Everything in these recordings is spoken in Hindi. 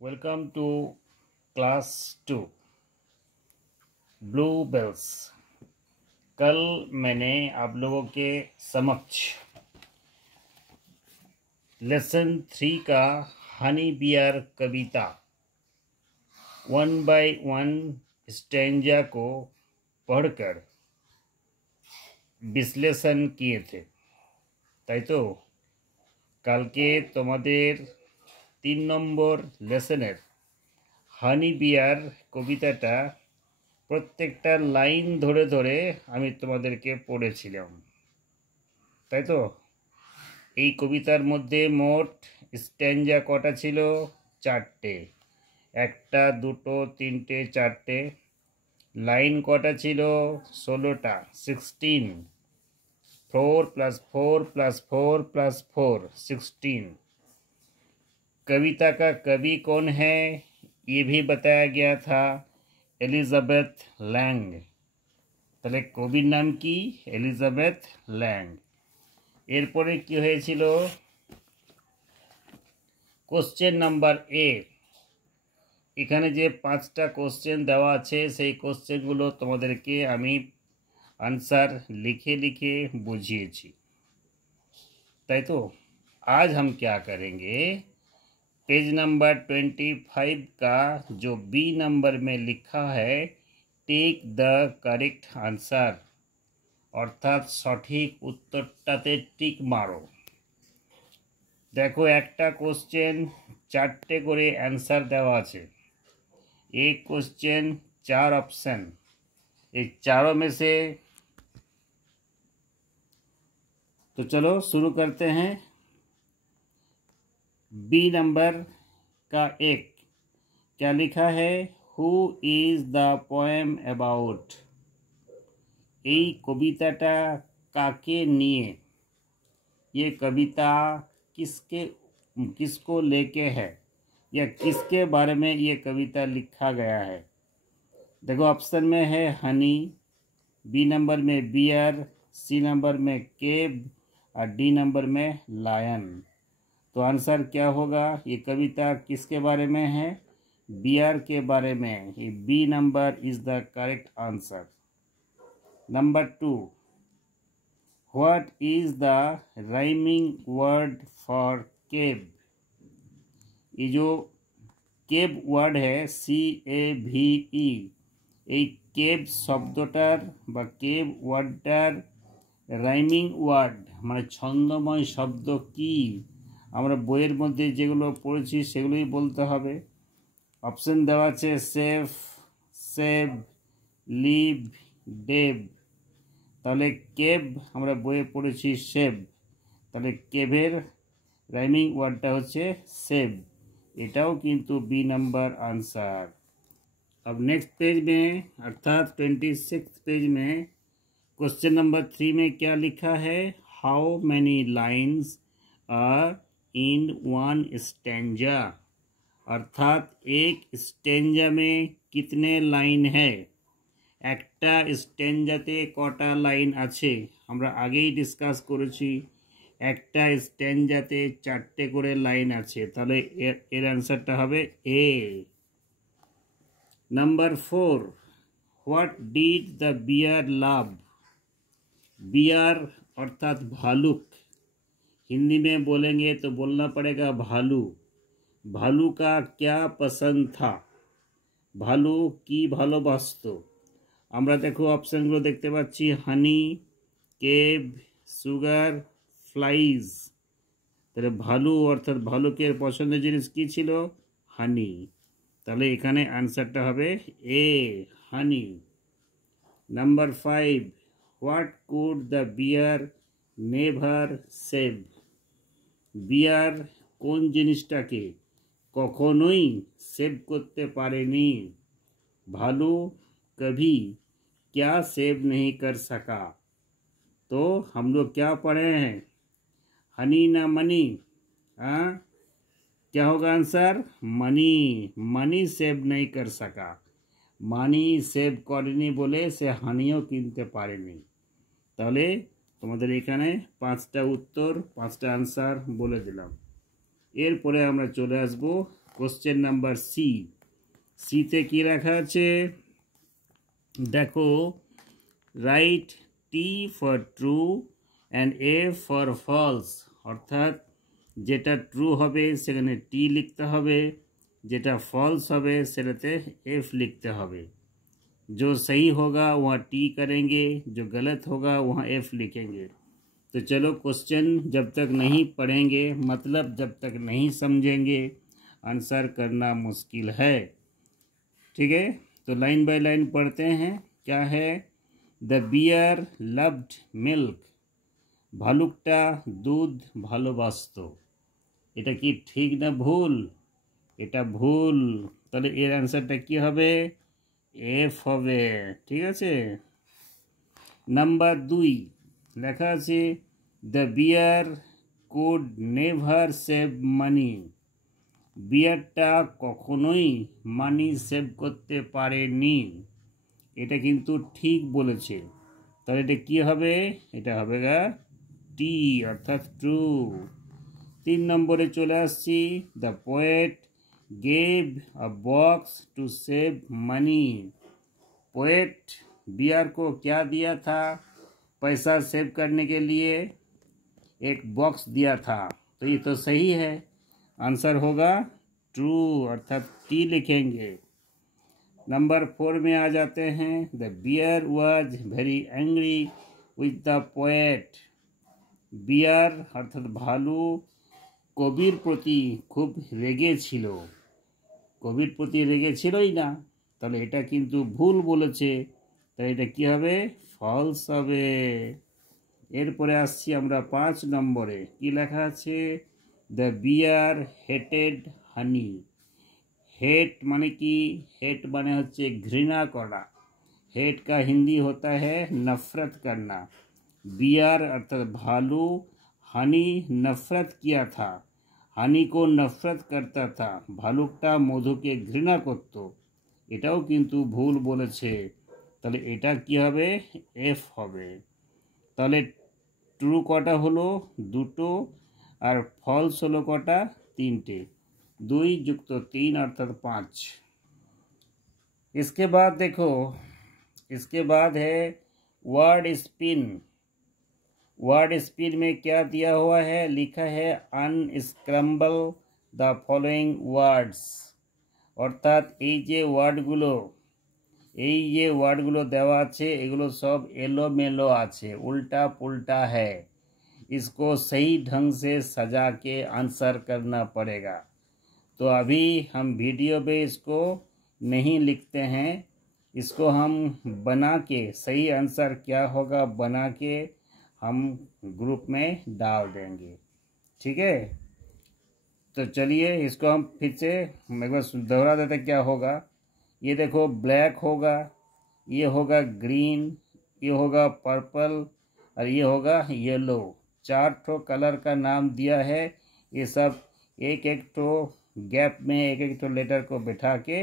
Welcome to class 2 blue bells. कल मैंने आप लोगों के समक्ष लेसन 3 का हनी बियर कविता 1 बाय 1 स्टैंजा को पढ़कर विश्लेषण किए थे। তাই তো কালকে তোমাদের 3 নম্বর লেসনের হানি বিয়ার কবিতাটা প্রত্যেকটা লাইন ধরে ধরে আমি তোমাদেরকে পড়েছিলাম, তাই তো। এই কবিতার মধ্যে মোট স্ট্যাঞ্জা কটা ছিল? 4টে। একটা, দুটো, তিনটে, চারটে। লাইন কটা ছিল? 16টা, 16। 4 + 4 + 4 + 4 16। कविता का कवि कौन है ये भी बताया गया था, एलिजाबेथ लैंग। তাহলে কবির নাম কি? এলিজাবেথ ল্যাং। এরপরে কি হয়েছিল? কোশ্চেন নাম্বার এ, এখানে যে 5টা কোশ্চেন দেওয়া আছে সেই কোশ্চেনগুলো তোমাদেরকে আমি आंसर लिखे लिखे बुझिएছি, তাই তো। आज हम क्या करेंगे, पेज नंबर 25 का जो बी नंबर में लिखा है टेक द करेक्ट आंसर, अर्थात सठिक उत्तरटाते टिक मारो। देखो একটা কোশ্চেন 4টে করে आंसर দেওয়া আছে। एक क्वेश्चन 4 ऑप्शन, ये चारों में से तो चलो शुरू करते हैं। बी नंबर का 1 क्या लिखा है? Who is the poem about. এই কবিতাটা কাকে নিয়ে? ये कविता किसको लेके है या किसके बारे में ये कविता लिखा गया है? देखो ऑप्शन में है हनी, बी नंबर में बियर, सी नंबर में केब और डी नंबर में लायन। तो आंसर क्या होगा? ये कविता किसके बारे में है? बियर के बारे में। ये B number is the correct answer. Number 2, what is the rhyming word for cave. ये जो केब वर्ड है CAVE, এই কেব শব্দটার বা কেব ওয়ার্ডটার রাইমিং ওয়ার্ড মানে ছন্দময় শব্দ কি? আমরা বইয়ের মধ্যে যেগুলো পড়েছি সেগুলোই বলতে হবে। অপশন দেওয়া আছে সেফ, সেভ, লিভ, ডেভ। তাহলে কেব আমরা বইয়ে পড়েছি সেভ, তাহলে কেভের রাইমিং ওয়ার্ডটা হচ্ছে সেভ। এটাও কিন্তু বি নাম্বার आंसर। अब नेक्स्ट पेज में अर्थात 26 पेज में क्वेश्चन नंबर 3 में क्या लिखा है? How many lines are in one stanza. अर्थात एक स्टैंजा में कितने लाइन है? একটা স্ট্যাঞ্জাতে কটা লাইন আছে আমরা আগেই ডিসকাস করেছি। একটা স্ট্যাঞ্জাতে 4টে করে লাইন আছে, তাহলে এর आंसरটা হবে A. Number 4, what did the bear love. Bear अर्थात भालुक, हिंदी में बोलेंगे तो बोलना पड़ेगा भालू। भालू का क्या पसंद था? भालू की ভালোবাসতো। আমরা দেখো অপশনগুলো দেখতে পাচ্ছি হানি, কেব, সুগার, ফ্লাইজ। তাহলে ভালু অর্থাৎ ভালুকের পছন্দের জিনিস কি ছিল? হানি। তাহলে এখানে आंसरটা হবে A, honey. Number 5, what could the bear never save. Bear কোন জিনিসটাকে কখনোই সেভ করতে পারেনি? भालू कभी क्या सेव नहीं कर सका। तो हम लोग क्या पढ़े हैं? हनी ना मनी। हाँ, क्या होगा आंसर? मनी। मनी सेव नहीं कर सका। মানি সেভ করেনি বলে সে হানিও কিনতে পারেনি। তাহলে তোমাদের এখানে 5টা উত্তর 5টা आंसर বলে দিলাম। এরপরে আমরা চলে আসব কোশ্চেন নাম্বার সি। সিতে কি লেখা আছে দেখো, write T for true and F for false, অর্থাৎ যেটা ট্রু হবে সেখানে টি লিখতে হবে, যেটা फॉल्स হবে সেটাতে एफ लिखते হবে। जो सही होगा वहाँ टी करेंगे, जो गलत होगा वहाँ एफ लिखेंगे। तो चलो, क्वेश्चन जब तक नहीं पढ़ेंगे, मतलब जब तक नहीं समझेंगे, आंसर करना मुश्किल है। ठीक है, तो लाइन बाय लाइन पढ़ते हैं। क्या है? द बियर लव्ड मिल्क, भालुकटा दूध ভালোবাসতো। এটা কি ঠিক না ভুল? এটা ভুল। তাহলে এর অ্যান্সারটা কি হবে? এফ হবে। ঠিক আছে। নাম্বার 2 লেখা আছে, the bear could never save money, বিয়ারটা কখনোই মানি সেভ করতে পারেনি। এটা কিন্তু ঠিক বলেছে। তাহলে এটা কি হবে? এটা হবে গা টি, অর্থাৎ ট্রু। 3 নম্বরে চলে আসছি, the poet gave a box to save money, poet bear को क्या दिया था? पैसा सेव करने के लिए एक बॉक्स दिया था। तो ये तो सही है, आंसर होगा ट्रू, अर्थात टी लिखेंगे। नंबर 4 में आ जाते हैं, the bear was very angry with the poet, bear अर्थात भालू কবির প্রতি খুব রেগে ছিল। কবির প্রতি রেগে ছিলই না, তাহলে এটা কিন্তু ভুল বলেছে। তাই এটা কি হবে? ফলস হবে। এরপরে আসছি আমরা 5 নম্বরে। কি লেখা আছে? The beer hated honey, hate माने की? हेट माने হচ্ছে ঘৃণা করা। हेट का हिंदी होता है नफरत करना। बियर अर्थात भालू, हानी नफरत किया था, हानी को नफरत करता था, भालुकटा মধুকে ঘৃণা করত। এটাও কিন্তু ভুল বলেছে। তাহলে এটা কি হবে? এফ হবে। তাহলে ট্রু কটা হলো? 2টো, আর ফলস হলো কটা? 3টে। 2 যুক্ত 3 अर्थात 5। इसके बाद देखो, इसके बाद है वर्ड स्पिन। वर्ड स्पिन में क्या दिया हुआ है? लिखा है अनस्क्रम्बल द फॉलोइंग वर्ड्स, অর্থাৎ এই যে ওয়ার্ডগুলো দেওয়া আছে এগুলো সব এলোমেলো আছে, उल्टा पुल्टा है। इसको सही ढंग से सजा के आंसर करना पड़ेगा। तो अभी हम वीडियो पे इसको नहीं लिखते हैं, इसको हम बना के, सही आंसर क्या होगा बना के हम ग्रुप में डाल देंगे। ठीक है, तो चलिए इसको हम फिर से एक बार दोहरा देते क्या होगा। ये देखो, ब्लैक होगा, ये होगा ग्रीन, ये होगा पर्पल और ये होगा येलो। 4 ठो कलर का नाम दिया है। ये सब एक एक ठो गैप में एक एक ठो लेटर को बिठा के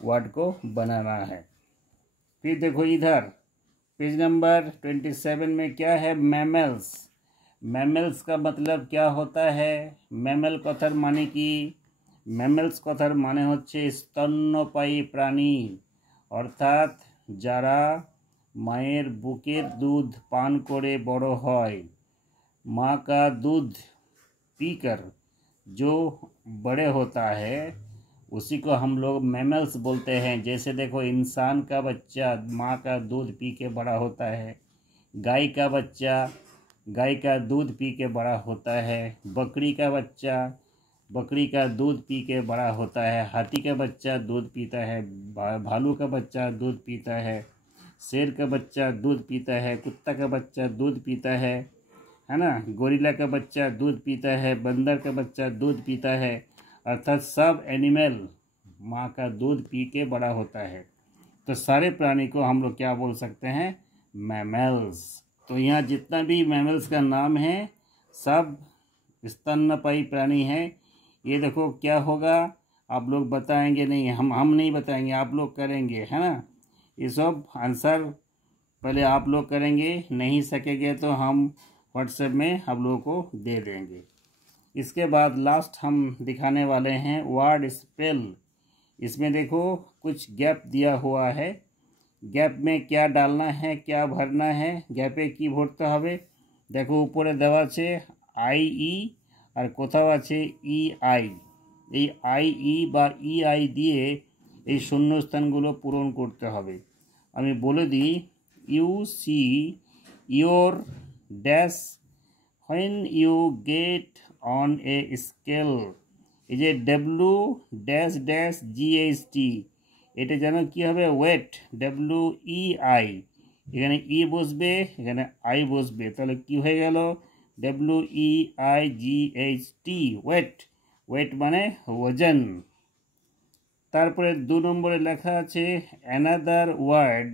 वर्ड को बनाना है। फिर देखो इधर पेज नंबर 27 में क्या है? मैमल्स। मैमल्स का मतलब क्या होता है? मैमल कथार माने की? मैमल्स कथार माने হচ্ছে স্তন্যপায়ী প্রাণী, অর্থাৎ যারা মায়ের বুকের দুধ পান করে বড় হয়। माँ का दूध पीकर जो बड़े होता है उसी को हम लोग मैमल्स बोलते हैं। जैसे देखो, इंसान का बच्चा माँ का दूध पी के बड़ा होता है, गाय का बच्चा गाय का दूध पी के बड़ा होता है, बकरी का बच्चा बकरी का दूध पी के बड़ा होता है, हाथी का बच्चा दूध पीता है, भालू का बच्चा दूध पीता है, शेर का बच्चा दूध पीता है, कुत्ता का बच्चा दूध पीता है ना, गोरिल्ला का बच्चा दूध पीता है, बंदर का बच्चा दूध पीता है। अर्थात सब एनिमल माँ का दूध पी के बड़ा होता है। तो सारे प्राणी को हम लोग क्या बोल सकते हैं? मैमल्स। तो यहाँ जितना भी मैमल्स का नाम है सब स्तन्यपायी प्राणी है। ये देखो क्या होगा, आप लोग बताएंगे नहीं, हम नहीं बताएंगे, आप लोग करेंगे, है ना। ये सब आंसर पहले आप लोग करेंगे, नहीं सकेंगे तो हम व्हाट्सएप में आप लोगों को दे देंगे। इसके बाद लास्ट हम दिखाने वाले हैं वर्ड स्पेल। इसमें देखो कुछ गैप दिया हुआ है, गैप में क्या डालना है, क्या भरना है, गैपे की भरते हबे। देखो ऊपरे देवा आछे आई ই और कोथाओ आछे ই আই। এই আই ই বা ই আই দিয়ে এই শূন্যস্থানগুলো পূরণ করতে হবে। আমি বলে দিই, you see your dash when you get on a scale। এই যে ডব্লিউ ড্যাশ ড্যাশ জিএইচটি, এটা যেন কি হবে ওয়েট, ডব্লিউ ই আই, এখানে ই বসবে, এখানে আই বসবে, তাহলে কি হয়ে গেল W E I G H T weight. Weight মানে ওজন। তারপরে 2 নম্বরে লেখা আছে another word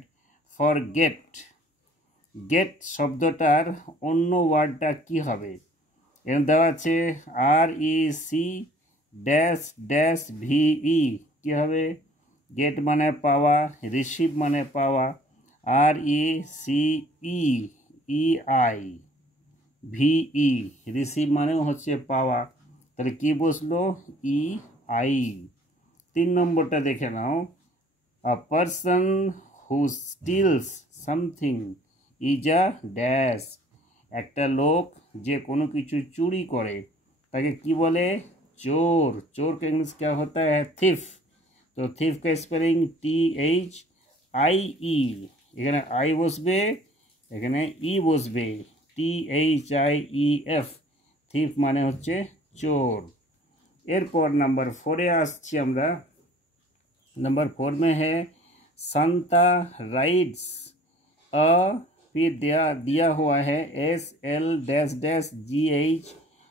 for get. Get শব্দটার অন্য ওয়ার্ডটা কি হবে? এখানে দেওয়া আছে R E C dash dash V E, কী হবে? গেট মানে পাওয়া, রিসিভ মানে পাওয়া, R E C E E I V E, receive মানেও হচ্ছে পাওয়া, তাহলে কি বসলো ই আই। 3 নম্বরটা দেখে নাও, a person who steals something is a dash. একটা লোক যে কোনো কিছু চুরি করে তাকে কি বলে? चोर। चोर का इंग्लिश क्या होता है? थिफ। तो थिफ का स्पेलिंग THIE। এখানে আই বসবে, এখানে ই বসবে, THIEF। थिफ মানে হচ্ছে চোর। এরপর নাম্বার 4-এ আসছি আমরা। नंबर 4 में है सांता राइड्स अ, फिर दिया हुआ है SL-GH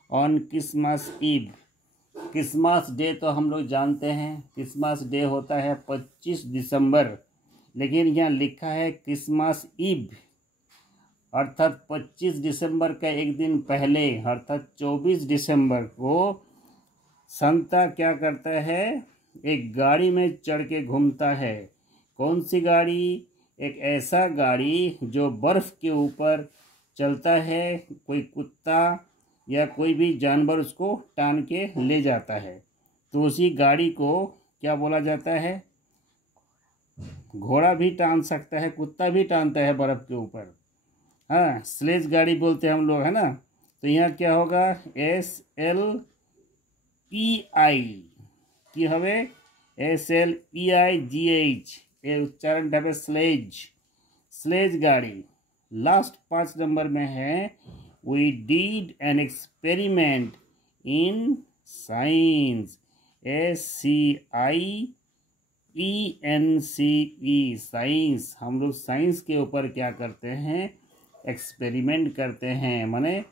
on Christmas Eve. Christmas Day तो हम लोग जानते हैं, क्रिसमस डे होता है 25 दिसंबर, लेकिन यहाँ लिखा है क्रिसमस ईव, अर्थात 25 दिसंबर का एक दिन पहले अर्थात 24 दिसंबर को संता क्या करता है? एक गाड़ी में चढ़ के घूमता है। कौन सी गाड़ी? एक ऐसा गाड़ी जो बर्फ़ के ऊपर चलता है, कोई कुत्ता या कोई भी जानवर उसको टान के ले जाता है, तो उसी गाड़ी को क्या बोला जाता है? घोड़ा भी टान सकता है, कुत्ता भी टानता है बर्फ़ के ऊपर। हाँ, स्लेज गाड़ी बोलते हैं हम लोग, है ना। तो यहाँ क्या होगा? SLEI কি হবে? SLEIGH, এর উচ্চারণটা হবে স্লেজ, স্লেজ গাড়ি। लास्ट 5 नंबर में है we did an experiment in science। SCIENCE, science. हम लोग साइंस के ऊपर क्या करते हैं? एक्सपेरिमेंट करते हैं, माने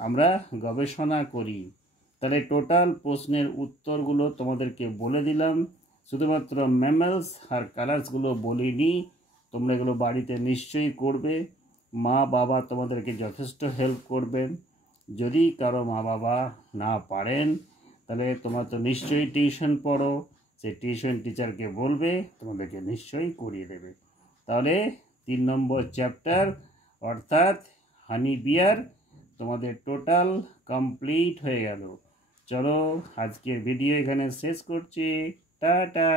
আমরা গবেষণা করি। তাহলে টোটাল প্রশ্নের উত্তরগুলো তোমাদেরকে বলে দিলাম, শুধুমাত্র ম্যামেলস আর কালার্সগুলো বলিনি। তোমরা এগুলো বাড়িতে নিশ্চয়ই করবে, মা বাবা তোমাদেরকে যথেষ্ট হেল্প করবেন। যদি কারো মা বাবা না পারেন তাহলে তোমরা তো নিশ্চয়ই টিউশন পড়ো, সেই টিউশন টিচারকে বলবে, তোমাদেরকে নিশ্চয়ই করিয়ে দেবে। তাহলে 3 নম্বর চ্যাপ্টার অর্থাৎ হানি বিয়ার তোমাদের টোটাল কমপ্লিট হয়ে গেল। চলো আজকের ভিডিও এখানে শেষ করছি, টাটা।